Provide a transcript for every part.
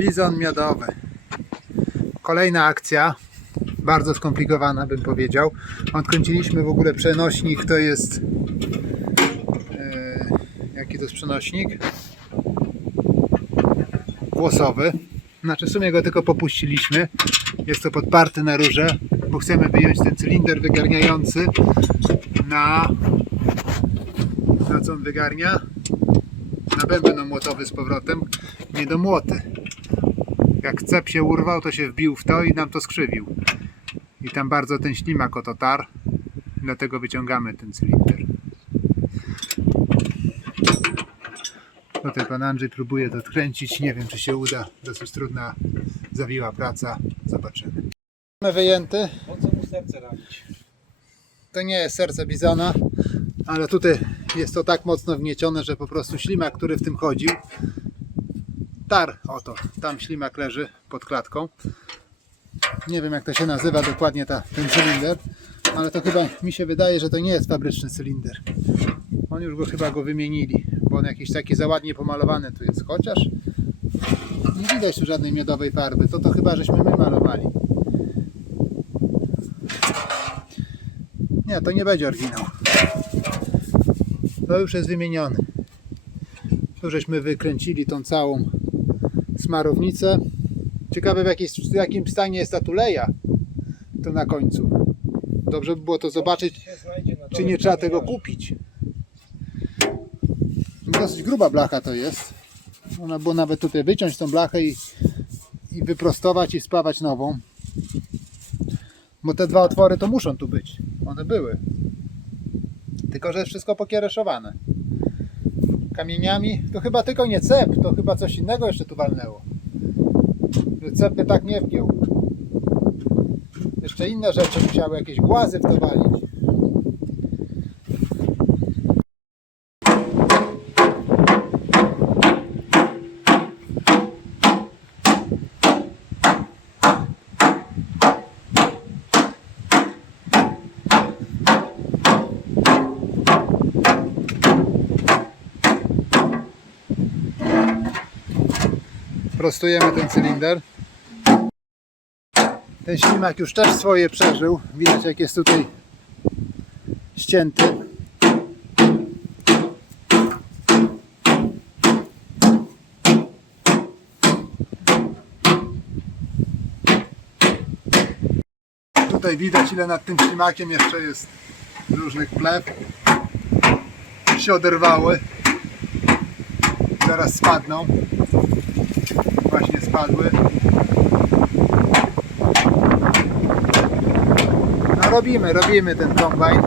Bizon miodowy. Kolejna akcja. Bardzo skomplikowana, bym powiedział. Odkręciliśmy w ogóle przenośnik. To jest. E, jaki to jest przenośnik? Włosowy. Znaczy, w sumie go tylko popuściliśmy. Jest to podparty na rurze, bo chcemy wyjąć ten cylinder wygarniający na. Na co on wygarnia? Na bęben omłotowy z powrotem. Nie do młoty. Jak cep się urwał, to się wbił w to i nam to skrzywił. I tam bardzo ten ślimak oto tar. Dlatego wyciągamy ten cylinder. Tutaj pan Andrzej próbuje to odkręcić. Nie wiem, czy się uda. Dosyć trudna, zawiła praca. Zobaczymy. Mamy wyjęty. Po co mu serce ranić? To nie jest serce bizona, ale tutaj jest to tak mocno wgniecione, że po prostu ślimak, który w tym chodził, tar, oto, tam ślimak leży pod klatką. Nie wiem jak to się nazywa dokładnie ta, ten cylinder, ale to chyba mi się wydaje, że to nie jest fabryczny cylinder. On już go chyba go wymienili, bo on jakiś taki za ładnie pomalowany tu jest, chociaż nie widać tu żadnej miodowej farby, to to chyba żeśmy my malowali. Nie, to nie będzie oryginał. To już jest wymieniony. Tu żeśmy wykręcili tą całą smarownicę. Ciekawe w, jakiej, w jakim stanie jest ta tuleja. To na końcu. Dobrze by było to zobaczyć, czy nie trzeba tego kupić. Dosyć gruba blacha to jest. Można było nawet tutaj wyciąć tą blachę i, i wyprostować i spawać nową. Bo te dwa otwory to muszą tu być. One były. Tylko, że jest wszystko pokiereszowane. Kamieniami to chyba tylko nie cep, to chyba coś innego jeszcze tu walnęło. Że cep by tak nie wgiął. Jeszcze inne rzeczy musiały jakieś głazy w to walić. Prostujemy ten cylinder. Ten ślimak już też swoje przeżył. Widać jak jest tutaj ścięty. Tutaj widać ile nad tym ślimakiem jeszcze jest różnych plew. Się oderwały. Zaraz spadną właśnie spadły. No robimy, robimy ten kombajn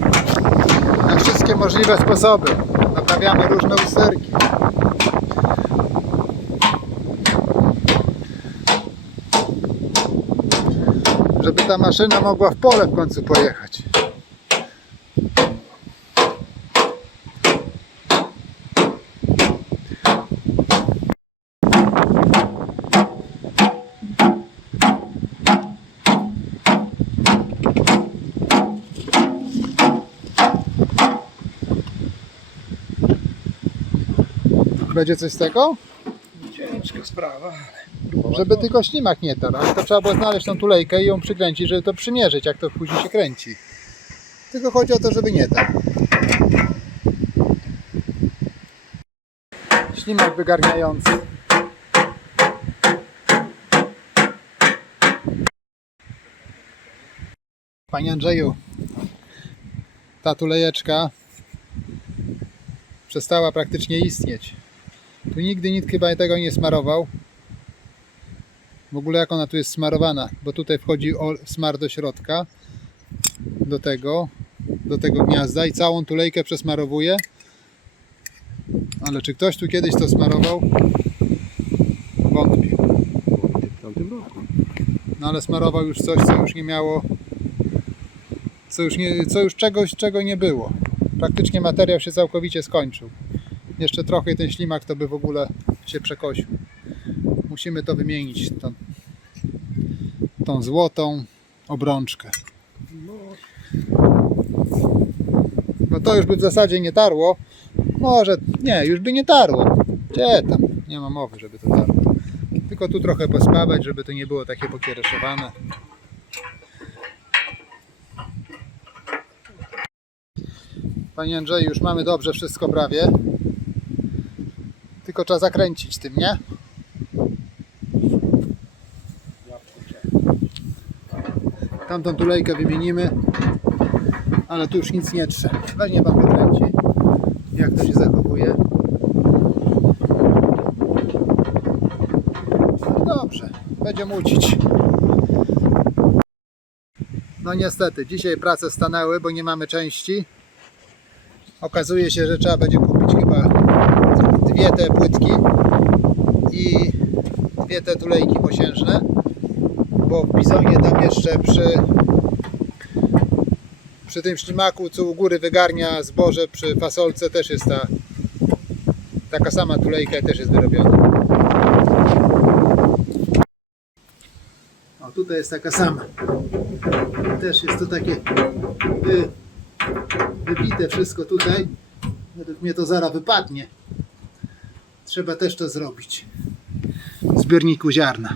na wszystkie możliwe sposoby. Naprawiamy różne usterki. Żeby ta maszyna mogła w pole w końcu pojechać. Będzie coś z tego? Ciężka sprawa. Żeby tylko ślimak nie tarł, ale to trzeba było znaleźć tą tulejkę i ją przykręcić, żeby to przymierzyć, jak to później się kręci. Tylko chodzi o to, żeby nie tarł. Ślimak wygarniający. Panie Andrzeju, ta tulejeczka przestała praktycznie istnieć. Tu nigdy nikt chyba tego nie smarował. W ogóle jak ona tu jest smarowana, bo tutaj wchodzi smar do środka, do tego, do tego gniazda i całą tulejkę przesmarowuje. Ale czy ktoś tu kiedyś to smarował? Wątpię. W tamtym roku. No ale smarował już coś, co już nie miało, co już, nie, co już czegoś, czego nie było. Praktycznie materiał się całkowicie skończył. Jeszcze trochę i ten ślimak to by w ogóle się przekosił. Musimy to wymienić, tą, tą złotą obrączkę. No, to już by w zasadzie nie tarło. Może, nie, już by nie tarło. Gdzie tam? Nie ma mowy, żeby to tarło. Tylko tu trochę pospawać, żeby to nie było takie pokiereszowane. Panie Andrzeju, już mamy dobrze wszystko prawie. Tylko trzeba zakręcić tym, nie? Tamtą tulejkę wymienimy, ale tu już nic nie trze. Weźmie Pan pokręci, jak to się zachowuje. Dobrze, będzie mucić. No niestety, dzisiaj prace stanęły, bo nie mamy części. Okazuje się, że trzeba będzie kupić chyba dwie te płytki i dwie te tulejki mosiężne bo w bizonie tam jeszcze przy przy tym ślimaku, co u góry wygarnia zboże przy fasolce też jest ta taka sama tulejka też jest wyrobiona. O, tutaj jest taka sama. Też jest to takie wy, wybite wszystko tutaj. Według mnie to zaraz wypadnie. Trzeba też to zrobić. W zbiorniku ziarna.